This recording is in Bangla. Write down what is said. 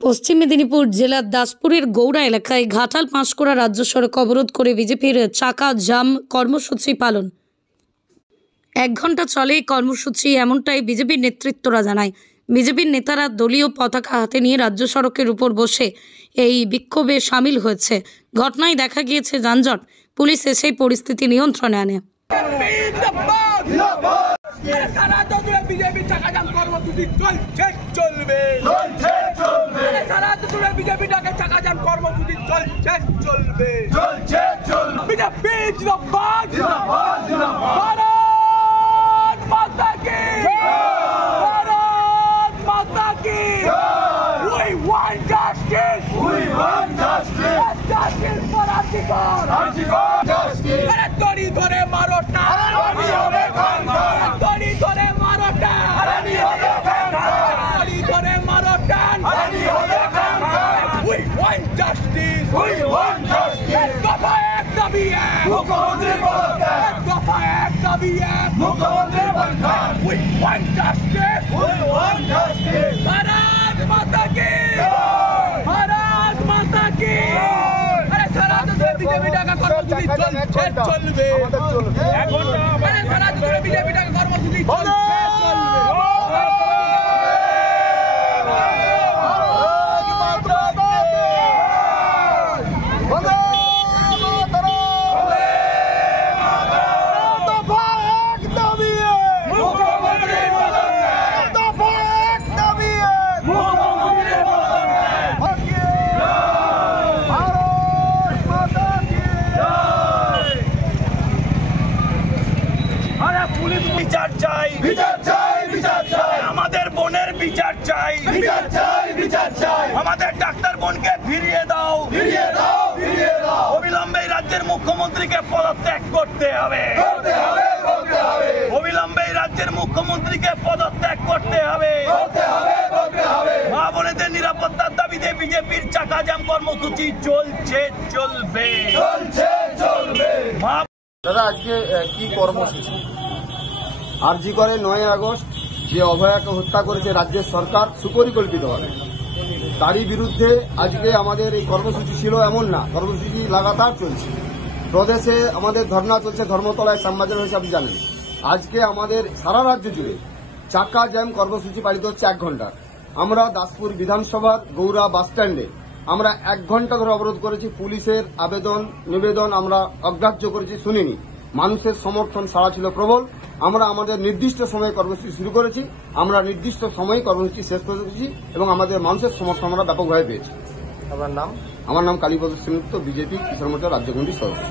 পশ্চিম মেদিনীপুর জেলার দাসপুরের গৌড়া এলাকায় ঘাটাল পাঁশকুড়া রাজ্য সড়ক অবরোধ করে বিজেপির চাকা জাম কর্মসূচি পালন। 1 ঘন্টা চলে এই কর্মসূচি, এমনটাই বিজেপির নেতৃত্বরা জানায়। বিজেপির নেতারা দলীয় পতাকা হাতে নিয়ে রাজ্য সড়কের উপর বসে এই বিক্ষোভে সামিল হয়েছে। ঘটনায় দেখা গিয়েছে যানজট, পুলিশ এসে পরিস্থিতি নিয়ন্ত্রণে আনে। বিজেপি চাকা জাম কর্মসূচি চলছে চলবে, সারা দুপুরে বিজেপি ডাকে চাকা জাম কর্মসূচি চলছে চলবে, বিজেপি জিন্দাবাদ জিন্দাবাদ জিন্দাবাদ, ভারত মাতা কি ভারত মাতা কি, we want justice, we want justice, justice for Arjikar, Arjikar justice, আরে দড়ি ধরে মারো না, আমি হবে খানদার, দড়ি ধরে মারো না, আমি হবে খানদার, দড়ি ধরে মারো না, আমি হবে খানদার, we want justice, we want justice, দফা এক দাবি এক, মুখ্যমন্ত্রী পদত্যাগ, দফা এক দাবি এক, মুখ্যমন্ত্রী পদত্যাগ, we want justice, we want justice, Bharat মাতা কি ভারত মাতা কি, আরে সারা দুপুরে বিজেপি ডাকা কর্মসূচি চলছে চলবে, আরে সারা দুপুরে বিজেপি ডাকা কর্মসূচি চলছে চলবে। বিচার চাই বিচার চাই বিচার চাই, আমাদের বোনের বিচার চাই বিচার চাই বিচার চাই, আমাদের ডাক্তার বোনকে ফিরিয়ে দাও ফিরিয়ে দাও ফিরিয়ে দাও, অবিলম্বে রাজ্যের মুখ্যমন্ত্রীকে পদত্যাগ করতে হবে করতে হবে করতে হবে, অবিলম্বে রাজ্যের মুখ্যমন্ত্রীকে পদত্যাগ করতে হবে করতে হবে করতে হবে, মা বোনেদের নিরাপত্তার দাবিতে বিজেপির চাকা জাম কর্মসূচি চলছে চলবে চলছে চলবে। দাদা, আজকে কি কর্মসূচি? আরজিকরে 9 আগস্ট যে অভয়াকে হত্যা করেছে রাজ্যের সরকার সুপরিকল্পিতভাবে, তারই বিরুদ্ধে আজকে আমাদের এই কর্মসূচি ছিল এমন না, কর্মসূচি লাগাতার চলছে। প্রদেশে আমাদের ধর্ণা চলছে, ধর্মতলায় শ্যামবাজার হয়েছে, আপনি জানেন। আজকে আমাদের সারা রাজ্য জুড়ে চাকা জ্যাম কর্মসূচি পালিত হচ্ছে 1 ঘন্টা। আমরা দাসপুর বিধানসভার গৌড়া বাসস্ট্যান্ডে আমরা 1 ঘন্টা ধরে অবরোধ করেছি। পুলিশের নিবেদন আমরা অগ্রাহ্য করেছি, শুনিনি। মানুষের সমর্থন সারা ছিল প্রবল। আমরা আমাদের নির্দিষ্ট সময়ে কর্মসূচি শুরু করেছি, আমরা নির্দিষ্ট সময়ে কর্মসূচি শেষ করেছি এবং আমাদের মানুষের সমর্থন আমরা ব্যাপকভাবে পেয়েছি। আমার নাম আমার নাম কালীপদ সেনগুপ্ত, বিজেপি কিশোর মোর্চা রাজ্য কমিটির সদস্য।